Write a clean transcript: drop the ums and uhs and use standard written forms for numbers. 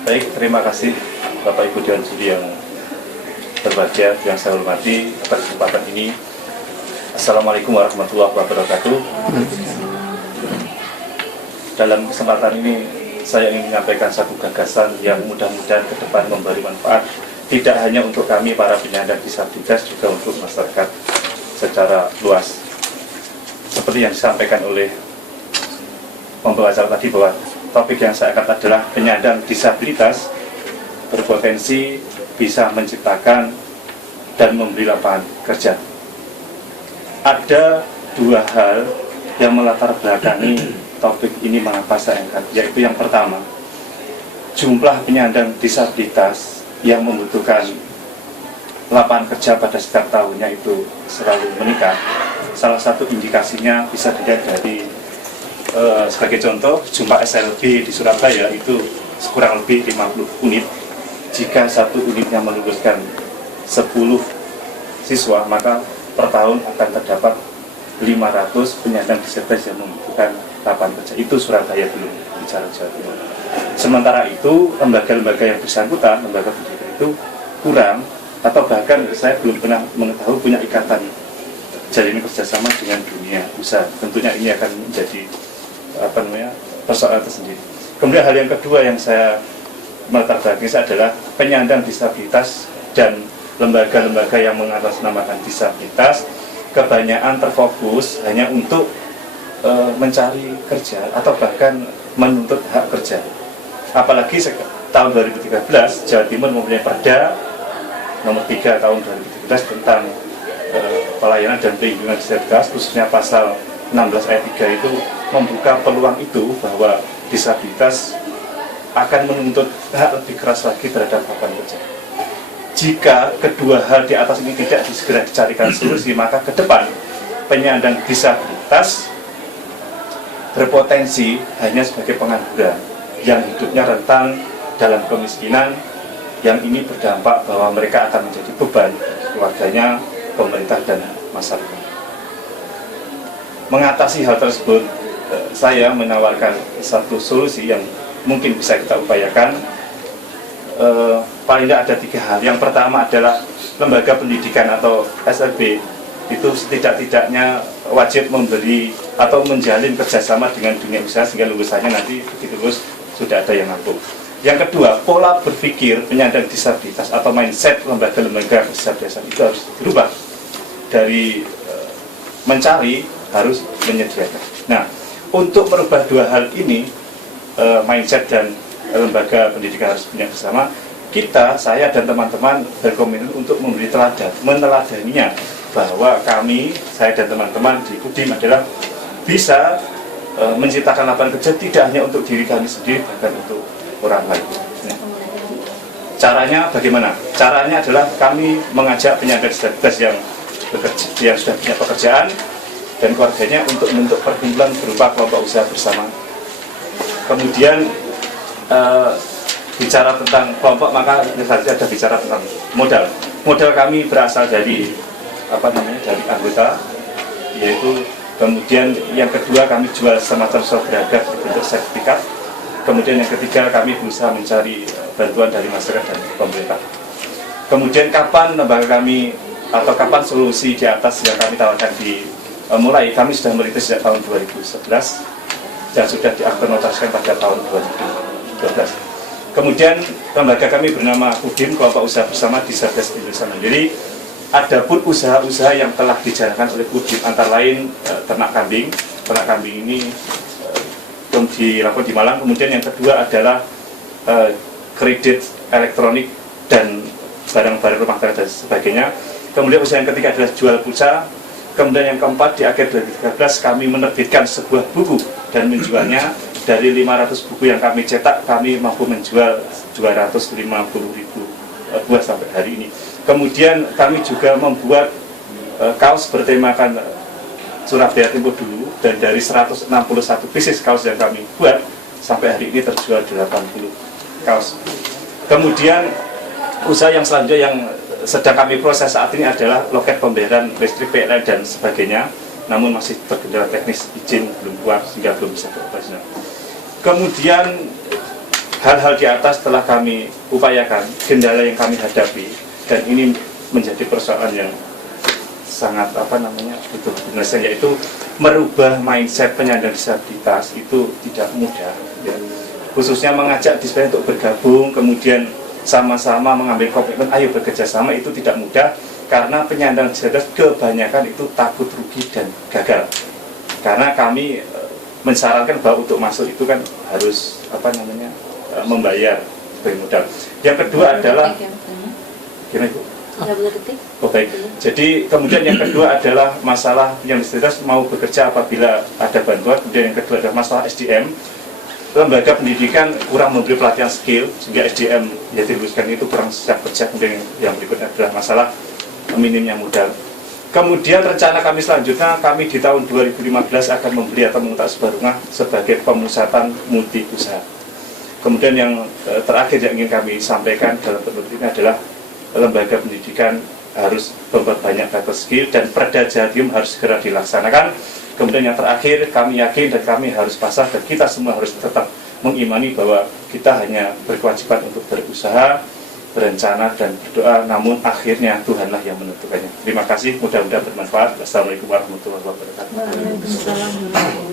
Baik, terima kasih Bapak Ibu dan Juri yang berbahagia, yang saya hormati atas kesempatan ini. Assalamualaikum warahmatullahi wabarakatuh. Dalam kesempatan ini saya ingin menyampaikan satu gagasan yang mudah-mudahan ke depan memberi manfaat tidak hanya untuk kami para penyandang disabilitas, juga untuk masyarakat secara luas. Seperti yang disampaikan oleh pembawa acara tadi, bahwa topik yang saya angkat adalah penyandang disabilitas berpotensi bisa menciptakan dan memberi lapangan kerja. Ada dua hal yang melatar belakangi topik ini mengapa saya angkat, yaitu yang pertama, jumlah penyandang disabilitas yang membutuhkan lapangan kerja pada setiap tahunnya itu selalu meningkat. Salah satu indikasinya bisa dilihat dari sebagai contoh, jumlah SLB di Surabaya itu kurang lebih 50 unit. Jika satu unitnya meluluskan 10 siswa, maka per tahun akan terdapat 500 penyandang disabilitas yang membutuhkan lapangan kerja. Itu Surabaya dulu, bicara Jawa Timur. Sementara itu, lembaga-lembaga yang bersangkutan, lembaga pendidikan itu kurang, atau bahkan saya belum pernah mengetahui punya ikatan jalinan kerjasama dengan dunia usaha. Tentunya ini akan menjadi persoalan tersendiri. Kemudian hal yang kedua yang saya melatar belakangi adalah penyandang disabilitas dan lembaga-lembaga yang mengatasnamakan disabilitas kebanyakan terfokus hanya untuk mencari kerja atau bahkan menuntut hak kerja. Apalagi tahun 2013 Jawa Timur mempunyai Perda nomor 3 tahun 2013 tentang pelayanan dan perlindungan disabilitas, khususnya pasal 16 ayat 3 itu membuka peluang itu bahwa disabilitas akan menuntut hak lebih keras lagi terhadap lapangan kerja. Jika kedua hal di atas ini tidak segera dicarikan solusi, maka ke depan penyandang disabilitas berpotensi hanya sebagai pengangguran yang hidupnya rentan dalam kemiskinan, yang ini berdampak bahwa mereka akan menjadi beban keluarganya, pemerintah, dan masyarakat. Mengatasi hal tersebut, saya menawarkan satu solusi yang mungkin bisa kita upayakan. Paling tidak ada 3 hal. Yang pertama adalah lembaga pendidikan atau SLB itu setidak-tidaknya wajib memberi atau menjalin kerjasama dengan dunia usaha sehingga lulusannya nanti begitu lulus sudah ada yang mampu. Yang kedua, pola berpikir penyandang disabilitas atau mindset lembaga-lembaga disabilitas itu harus dirubah dari mencari harus menyediakan. Nah, untuk merubah dua hal ini, mindset dan lembaga pendidikan harus punya bersama. Saya dan teman-teman berkomitmen untuk memberi teladan, meneladaninya, bahwa kami, saya dan teman-teman di UDIM adalah bisa menciptakan lapangan kerja tidak hanya untuk diri kami sendiri, bahkan untuk orang lain. Nah, caranya bagaimana? Caranya adalah kami mengajak penyandang disabilitas yang sudah punya pekerjaan dan keluarganya untuk membentuk perkumpulan berupa kelompok usaha bersama. Kemudian bicara tentang kelompok, maka ada bicara tentang modal. Modal kami berasal dari dari anggota, yaitu kemudian yang kedua kami jual semacam seragam bentuk sertifikat. Kemudian yang ketiga kami berusaha mencari bantuan dari masyarakat dan pemerintah. Kemudian kapan lembaga kami atau kapan solusi di atas yang kami tawarkan mulai, kami sudah merintis sejak tahun 2011 dan sudah diakomodatasikan pada tahun 2012. Kemudian lembaga kami bernama UDIM, Kelompok Usaha Bersama Disabilitas Indonesia Mandiri. Adapun usaha-usaha yang telah dijalankan oleh UDIM antara lain ternak kambing. Ternak kambing ini dilakukan di Malang. Kemudian yang kedua adalah kredit elektronik dan barang-barang rumah tangga dan sebagainya. Kemudian usaha yang ketiga adalah jual pulsa. Kemudian yang keempat, di akhir 2013 kami menerbitkan sebuah buku dan menjualnya. Dari 500 buku yang kami cetak, kami mampu menjual 250.000 buah sampai hari ini. Kemudian kami juga membuat kaos bertemakan Surabaya Timur dulu, dan dari 161 pieces kaos yang kami buat, sampai hari ini terjual 80 kaos. Kemudian usaha yang selanjutnya yang sedang kami proses saat ini adalah loket pembayaran listrik, PLN dan sebagainya, namun masih terkendala teknis, izin belum keluar sehingga belum bisa beroperasional. Kemudian hal-hal di atas telah kami upayakan, kendala yang kami hadapi, dan ini menjadi persoalan yang sangat butuh penyelesaian, yaitu merubah mindset penyandang disabilitas itu tidak mudah ya. Khususnya mengajak disabilitas untuk bergabung, kemudian sama-sama mengambil komitmen ayo bekerja sama, itu tidak mudah karena penyandang disabilitas kebanyakan itu takut rugi dan gagal. Karena kami mensyaratkan bahwa untuk masuk itu kan harus membayar sebagai modal. Yang kedua adalah oh, baik. Jadi kemudian yang kedua adalah masalah yang disabilitas mau bekerja apabila ada bantuan. Kemudian yang kedua adalah masalah SDM. Lembaga pendidikan kurang memberi pelatihan skill sehingga SDM yang dirumuskan itu kurang siap kerja. Kemudian yang berikutnya adalah masalah minimnya modal. Kemudian rencana kami selanjutnya, kami di tahun 2015 akan membeli atau mengontrak sebuah rumah sebagai pemusatan multi usaha. Kemudian yang terakhir yang ingin kami sampaikan dalam bentuk ini adalah lembaga pendidikan harus memperbanyak data skill dan Perda Jatim harus segera dilaksanakan. Kemudian yang terakhir, kami yakin dan kami harus pasrah dan kita semua harus tetap mengimani bahwa kita hanya berkewajiban untuk berusaha, berencana dan berdoa, namun akhirnya Tuhanlah yang menentukannya. Terima kasih, mudah-mudahan bermanfaat. Assalamualaikum warahmatullahi wabarakatuh. Waalaikumsalam.